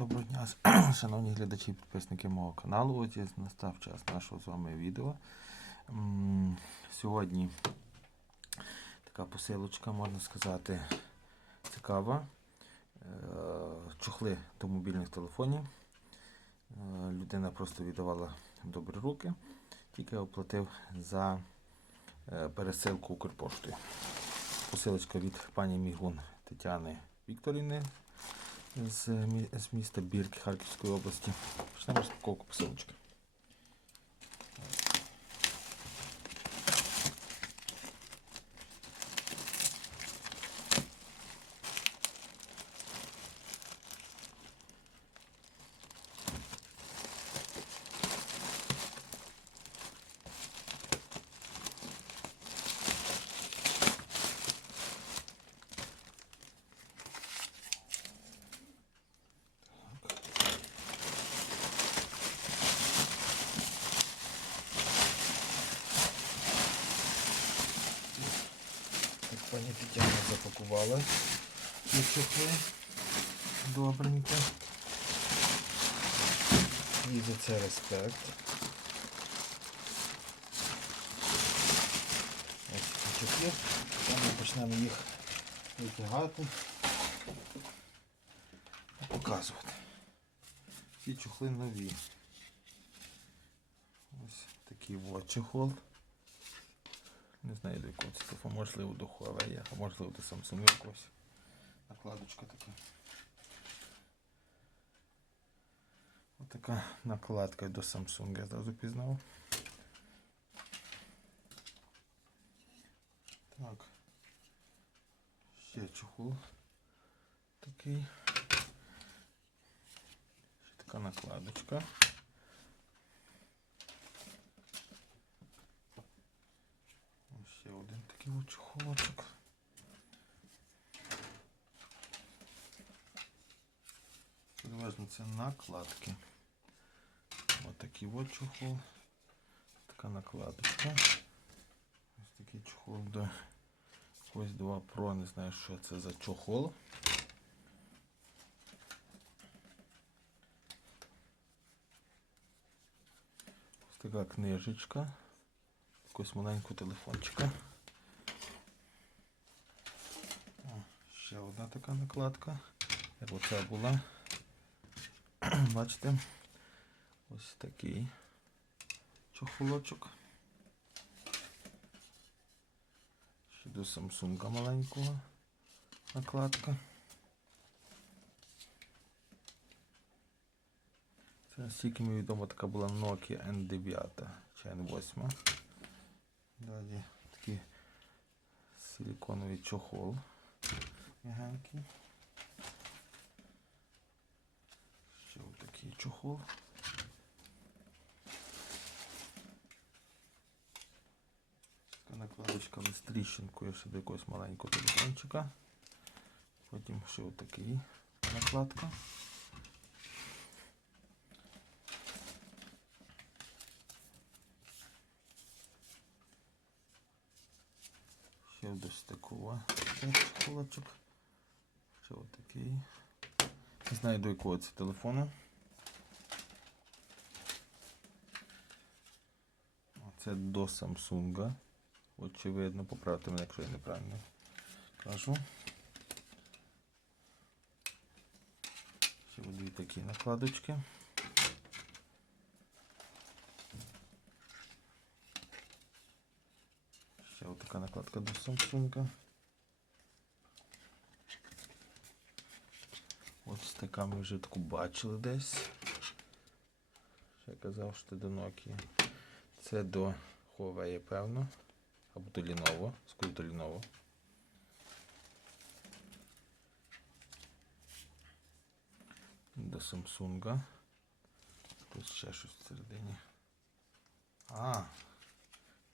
Доброго дня, шановні глядачі і підписники мого каналу. Ось настав час нашого з вами відео. Сьогодні така посилочка, можна сказати, цікава. Е, Чохли до мобільних телефонів. Е, Людина просто віддавала добрі руки, тільки оплатив за е, пересилку Укрпоштою. Посилочка від пані Мігун Тетяни Вікторівни з, мі- з міста Бірки Харківської області. Почнемо розпаковку посилочки. Так, пані Тетяна запакувала ці чохли. Добренько. І за це респект. Ось ці чохли. Ми почнемо їх витягати і показувати. Ці чохли нові. Ось такий от чохол. Не знаю до якого це телефон, можливо до Huawei, а можливо до Samsung якогось. Накладочка така. Отака накладка до Samsung, я зразу пізнав. Так. Ще чохол такий. Ще така накладочка. Ось Ще один такий от чохолочок. Переважно це накладки. Ось такий от чохол. Така накладочка. Ось такий чохол до ось 2 Pro, не знаю, що це за чохол. Ось така книжечка. Якогось маленького телефончика. О, ще одна така накладка. Як оця була. Бачите? Ось такий чохолочок. Ще до Samsung маленького накладка. Це наскільки мені відомо така була Nokia N9 чи N8. Далі такий силиконовий чохол. Мягенький. Ще ось такий чохол. Така накладочка з тріщинкою ще якогось маленького телефончика. Потім ще ось такий накладка. Ще ось такого чохолочок. Ще ось такий. Не знаю до якого це телефону. Це до Samsung. Очевидно, поправте мене, якщо я неправильно кажу. Ще дві такі накладочки. Ще ось така накладка до Samsung. Ось така ми вже таку бачили десь. Ще казав, що це до Nokia. Це до Huawei, певно. Або до Lenovo. Скажу до Lenovo. До Samsung. Тут ще щось всередині. А,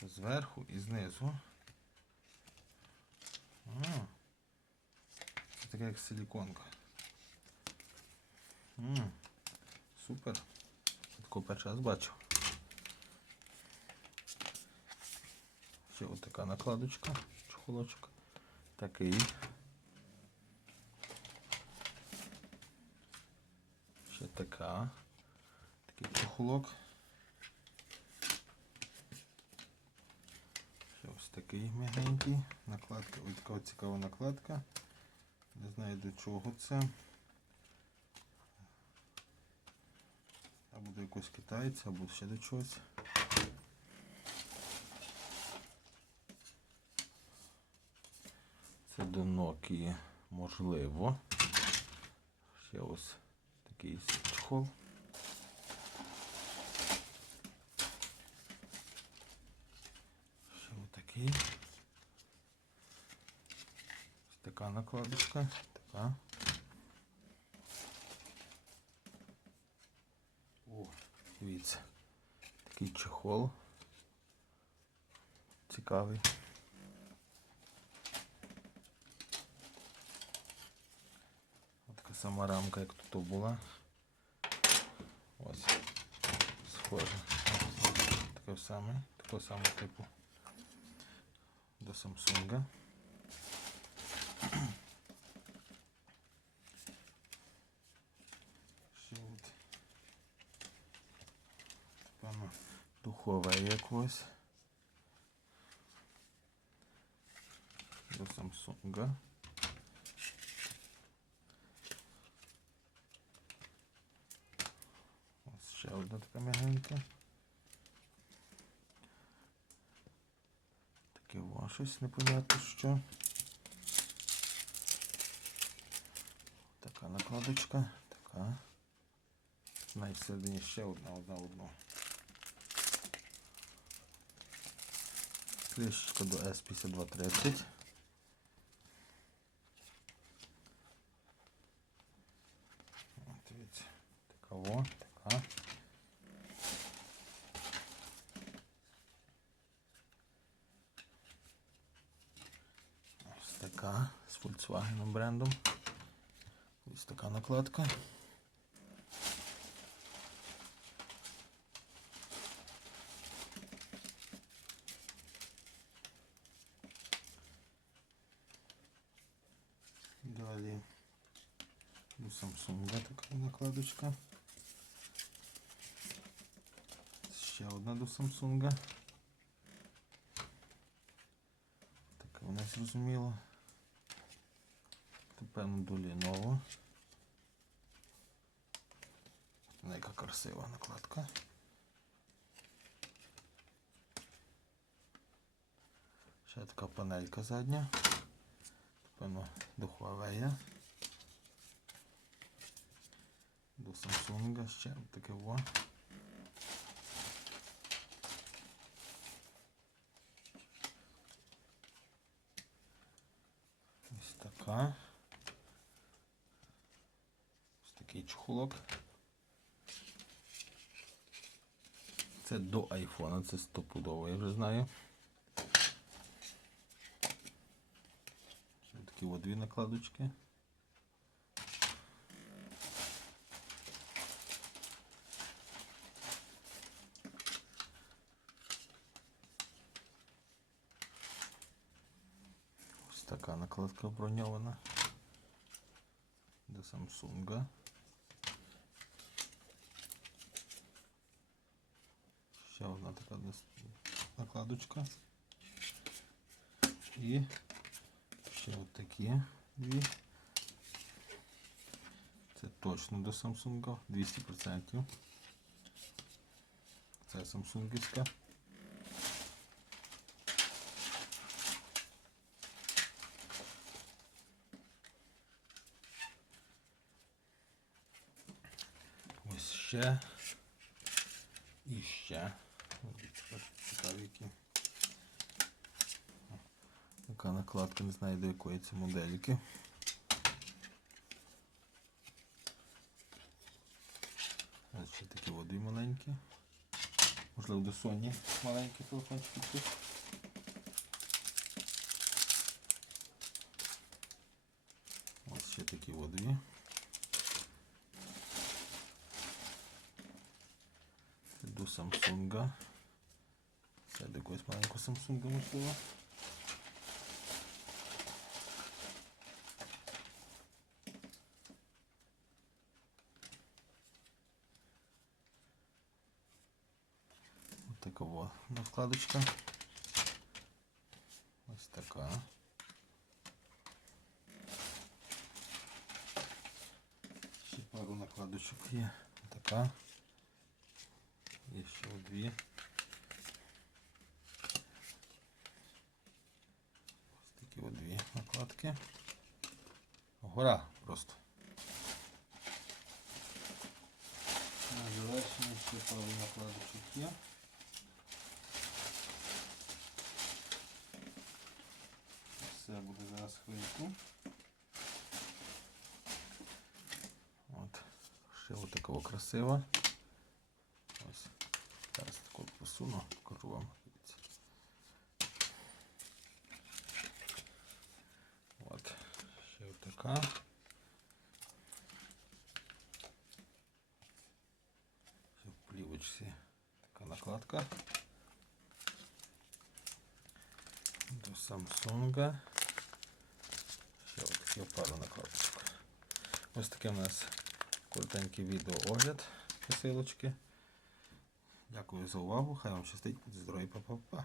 це зверху і знизу. А, це така як силіконка. М, Супер. Таку перший раз бачу. Ще ось така накладочка, чохолочок. Такий. Ще така. Такий чохолок. Ще ось такий мягенький. Накладка, ось така цікава накладка. Не знаю до чого це. Або до якогось китайця, або ще до чогось. Це до Nokia можливо. Ще ось такий чохол. Ще отакий. Ось така накладочка. Така. О, дивіться. Такий чехол. Цікавий. Така сама рамка, як тут була. Ось. Схоже. Таке саме, такого самого типу до Samsung. Ще от. Певно, духове якось. До Samsung. Ось ще одна така мягенька. Таке во щось непонятно що. Така накладочка, така. Навіть всередині ще одна, одна, одна. Клішечка до S5230. От, Дивіться, така така. Ось така з Volkswagen брендом. Ось така накладка. Далі у Samsung така накладочка. Ще одна до Samsung. Таке вона зрозуміло. Тепер до Lenovo. Вона яка красива накладка. Ще така панелька задня. Певно до Huawei. До Samsung ще таке во. Ось така. Ось такий чохолок. Це до айфона, це стопудово, я вже знаю. Ще такі от дві накладочки. Така накладка броньована до Samsung. Ще одна така накладочка. І ще от такі дві. Це точно до Samsung 200%. Це Samsungівська. Ось ще. І ще. Цікаві які. Така накладка, не знаю до якої це модельки. Ось ще такі дві маленькі. Можливо, до Sony маленькі телефончики тут. Ось ще такі от Самсунга, Samsung. Це до Самсунга маленького Samsung вот, Ось така ну, вкладочка. Накладки. Гора просто. На завершення ще пару накладочок є. Все буде зараз хвильку. От. Ще от такого красива. Ось. Зараз таку посуну, покажу вам. Дивіться. От. Ще от така. Ще плівочці така накладка. До Samsung. Ще от такі пару накладочок. Ось таке у нас коротенький відео огляд посилочки. Дякую за увагу. Хай вам щастить, здоров'я, па-па-па.